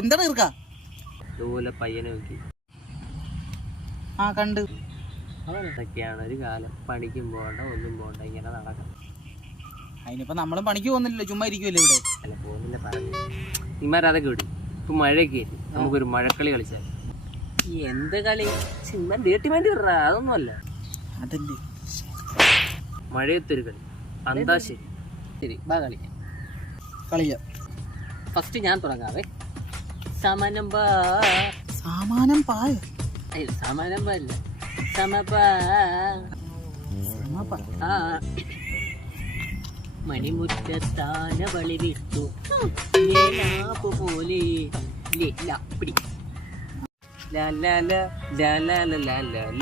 എന്താണ് തീർക്കാ ഇതുപോലെ പയ്യനെ നോക്കി കണ്ട് അതൊക്കെയാണ് ഒരു കാലം. പണിക്കും പോകണ്ട, ഒന്നും പോകണ്ട, ഇങ്ങനെ നടക്കാം. അതിനിപ്പോ നമ്മളും പണിക്ക് പോകുന്നില്ലല്ലോ, ചുമ്മാ ഇരിക്കുമല്ലോ ഇവിടെ. അല്ല പോകുന്നില്ല പറഞ്ഞു ഇമാരതൊക്കെ വിടും. ഇപ്പൊ മഴയൊക്കെ ആയിട്ട് നമുക്കൊരു മഴക്കളി കളിച്ചാൽ. എന്ത് കളി? സിനിമ വീട്ടിൽ വേണ്ടി വിടറാ, അതൊന്നും അല്ല. അതല്ലേ മഴയത്തൊരു കളി, അന്താശരി. ശരി, ബാ കളിക്കാം. ഫസ്റ്റ് ഞാൻ തുടങ്ങാവേ. സമാനം പായ. അയ്യോ, സമാനം പാല്ല, മണിമുറ്റത്താന വളി വിട്ടു പോലെ ല ല ല ല ല ല ല ല